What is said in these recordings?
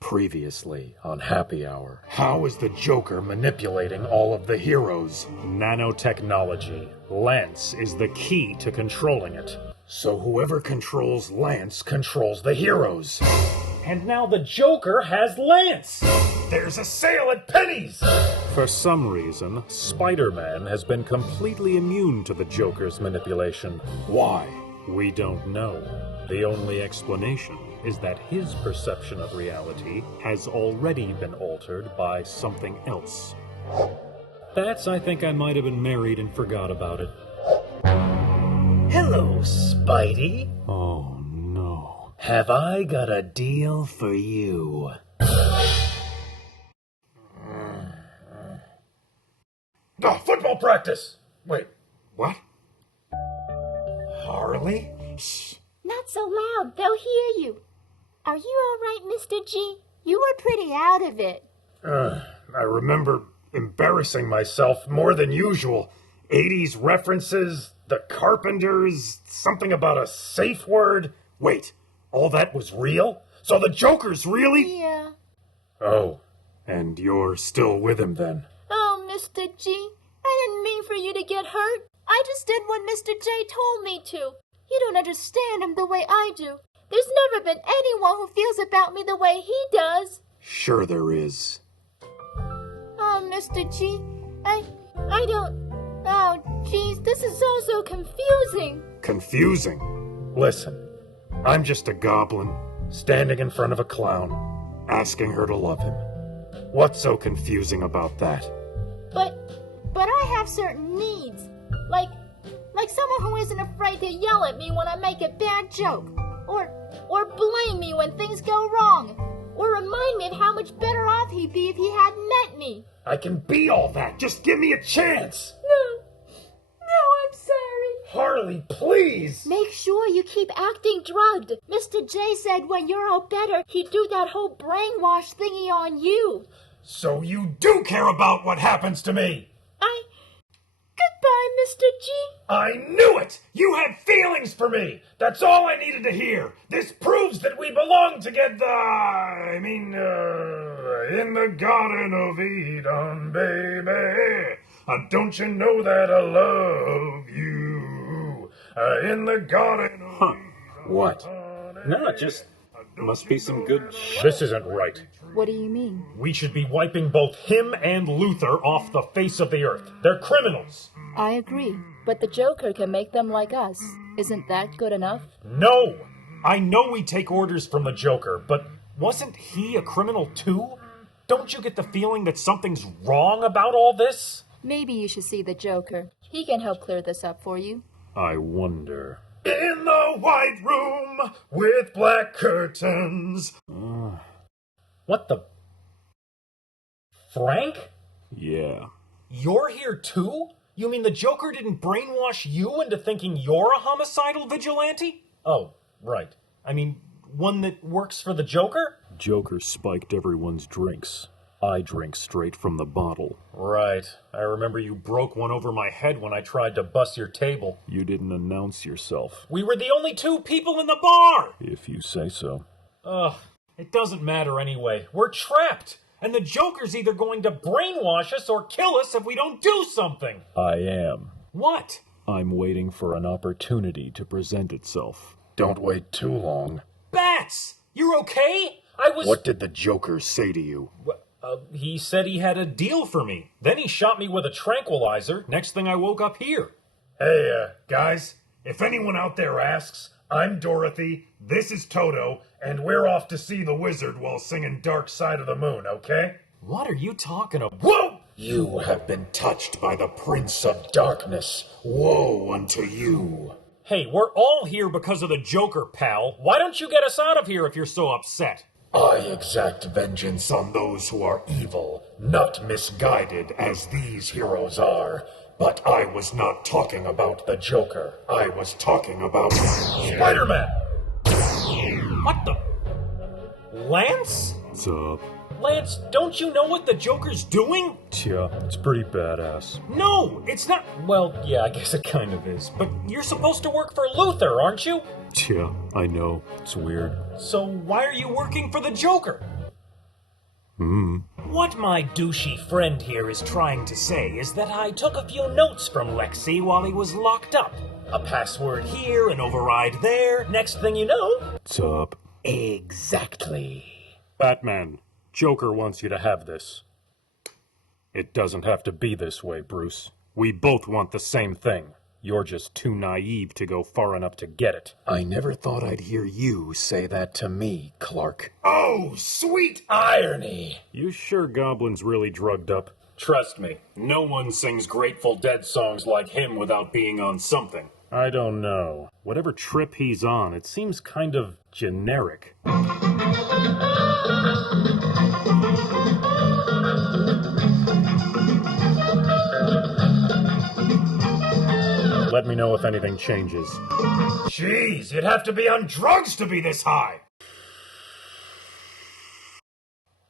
Previously on Happy Hour. How is the Joker manipulating all of the heroes? Nanotechnology. Lance is the key to controlling it. So whoever controls Lance controls the heroes. And now the Joker has Lance! There's a sale at Penny's! For some reason, Spider-Man has been completely immune to the Joker's manipulation. Why? We don't know. The only explanation is that his perception of reality has already been altered by something else. I think I might have been married and forgot about it. Hello, Spidey. Oh, no. Have I got a deal for you? Football practice! Wait, what? Harley? Shh! Not so loud, they'll hear you. Are you all right, Mr. G? You were pretty out of it. I remember embarrassing myself more than usual. 80s references, the Carpenters, something about a safe word. Wait, all that was real? So the Joker's really? Yeah. Oh, and you're still with him then? Oh, Mr. G, I didn't mean for you to get hurt. I just did what Mr. J told me to. You don't understand him the way I do. There's never been anyone who feels about me the way he does. Sure there is. Oh, Mr. G, I don't... Oh, jeez, this is all so confusing. Confusing? Listen, I'm just a goblin, standing in front of a clown, asking her to love him. What's so confusing about that? But I have certain needs. Like someone who isn't afraid to yell at me when I make a bad joke. Or blame me when things go wrong. Or remind me of how much better off he'd be if he hadn't met me. I can be all that. Just give me a chance. No, I'm sorry. Harley, please. Make sure you keep acting drugged. Mr. J said when you're all better, he'd do that whole brainwash thingy on you. So you do care about what happens to me. Goodbye, Mr. G. I knew it! You had feelings for me! That's all I needed to hear. This proves that we belong together. In the Garden of Eden, baby. Don't you know that I love you? In the Garden of Eden. What? No, just must be some good This isn't right. What do you mean? We should be wiping both him and Luther off the face of the earth. They're criminals. I agree, but the Joker can make them like us. Isn't that good enough? No! I know we take orders from the Joker, but wasn't he a criminal too? Don't you get the feeling that something's wrong about all this? Maybe you should see the Joker. He can help clear this up for you. I wonder. In the white room with black curtains. What the... Frank? Yeah. You're here too? You mean the Joker didn't brainwash you into thinking you're a homicidal vigilante? Oh, right. I mean, one that works for the Joker? Joker spiked everyone's drinks. I drink straight from the bottle. Right. I remember you broke one over my head when I tried to bust your table. You didn't announce yourself. We were the only two people in the bar! If you say so. Ugh, it doesn't matter anyway. We're trapped! And the Joker's either going to brainwash us or kill us if we don't do something! I am. What? I'm waiting for an opportunity to present itself. Don't wait too long. Bats! You're okay? What did the Joker say to you? He said he had a deal for me. Then he shot me with a tranquilizer. Next thing I woke up here. Hey, guys, if anyone out there asks, I'm Dorothy, this is Toto, and we're off to see the wizard while singing Dark Side of the Moon, okay? What are you talking about? Whoa! You have been touched by the Prince of Darkness. Woe unto you. Hey, we're all here because of the Joker, pal. Why don't you get us out of here if you're so upset? I exact vengeance on those who are evil, not misguided as these heroes are. But I was not talking about the Joker. I was talking about... Spider-Man! What the... Lance? What's up? Lance, don't you know what the Joker's doing? Yeah, it's pretty badass. No, it's not... Well, yeah, I guess it kind of is. But you're supposed to work for Luther, aren't you? Yeah, I know. It's weird. So why are you working for the Joker? What my douchey friend here is trying to say is that I took a few notes from Lexi while he was locked up. A password here, an override there. Next thing you know... What's up? Exactly. Batman, Joker wants you to have this. It doesn't have to be this way, Bruce. We both want the same thing. You're just too naive to go far enough to get it. I never thought I'd hear you say that to me, Clark. Oh, sweet irony! You sure Goblin's really drugged up? Trust me, no one sings Grateful Dead songs like him without being on something. I don't know. Whatever trip he's on, it seems kind of generic. Let me know if anything changes. Jeez, you'd have to be on drugs to be this high!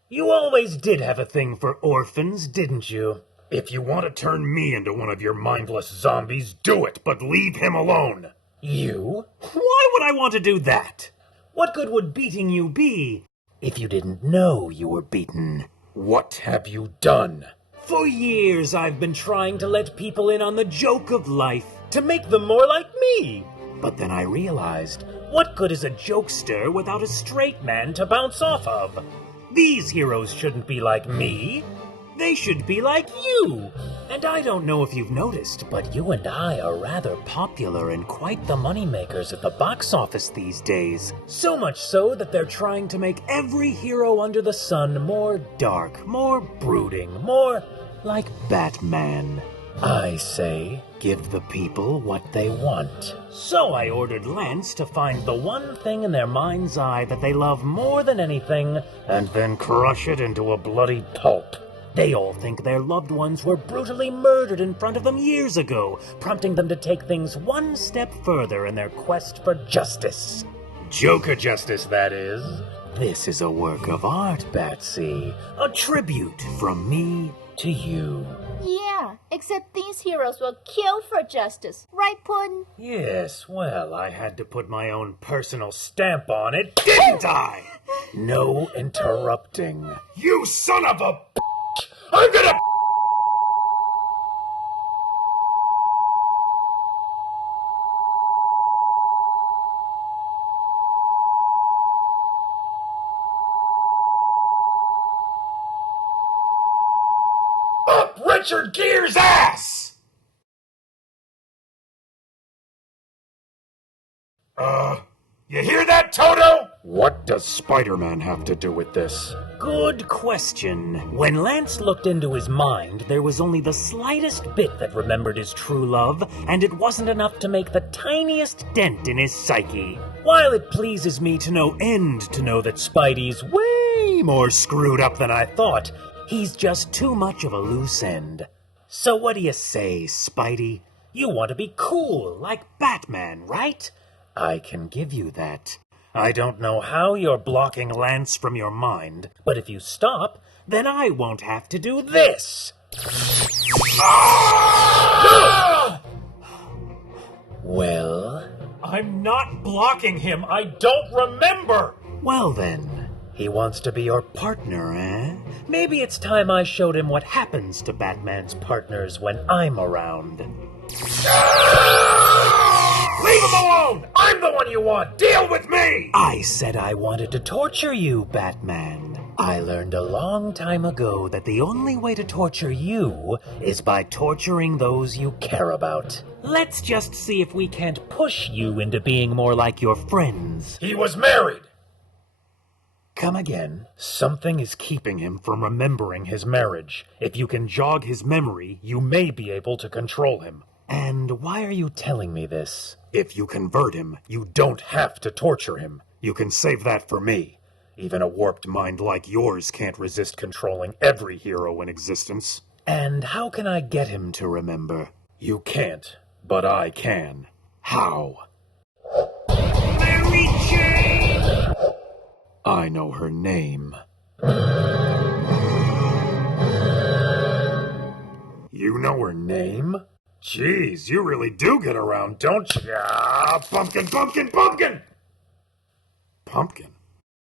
You always did have a thing for orphans, didn't you? If you want to turn me into one of your mindless zombies, do it, but leave him alone. You? Why would I want to do that? What good would beating you be if you didn't know you were beaten? What have you done? For years I've been trying to let people in on the joke of life, to make them more like me. But then I realized, what good is a jokester without a straight man to bounce off of? These heroes shouldn't be like me. They should be like you. And I don't know if you've noticed, but you and I are rather popular and quite the moneymakers at the box office these days. So much so that they're trying to make every hero under the sun more dark, more brooding, more like Batman. I say, give the people what they want. So I ordered Lance to find the one thing in their mind's eye that they love more than anything, and then crush it into a bloody pulp. They all think their loved ones were brutally murdered in front of them years ago, prompting them to take things one step further in their quest for justice. Joker justice, that is. This is a work of art, Batsy. A tribute from me to you. Yeah, except these heroes will kill for justice. Right, Puddin'? Yes, well, I had to put my own personal stamp on it, didn't I? No interrupting. You son of a... I'm gonna... Up Richard Gere's ass! You hear that, Toto? What does Spider-Man have to do with this? Good question. When Lance looked into his mind, there was only the slightest bit that remembered his true love, and it wasn't enough to make the tiniest dent in his psyche. While it pleases me to no end to know that Spidey's way more screwed up than I thought, he's just too much of a loose end. So what do you say, Spidey? You want to be cool, like Batman, right? I can give you that. I don't know how you're blocking Lance from your mind, but if you stop, then I won't have to do this. Well? I'm not blocking him. I don't remember. Well then, he wants to be your partner, eh? Maybe it's time I showed him what happens to Batman's partners when I'm around. Leave him alone! I'm the one you want! Deal with me! I said I wanted to torture you, Batman. I learned a long time ago that the only way to torture you is by torturing those you care about. Let's just see if we can't push you into being more like your friends. He was married! Come again. Something is keeping him from remembering his marriage. If you can jog his memory, you may be able to control him. And why are you telling me this? If you convert him, you don't have to torture him. You can save that for me. Even a warped mind like yours can't resist controlling every hero in existence. And how can I get him to remember? You can't, but I can. How? Mary Jane! I know her name. You know her name? Jeez, you really do get around, don't you? Ah, pumpkin, pumpkin, pumpkin! Pumpkin?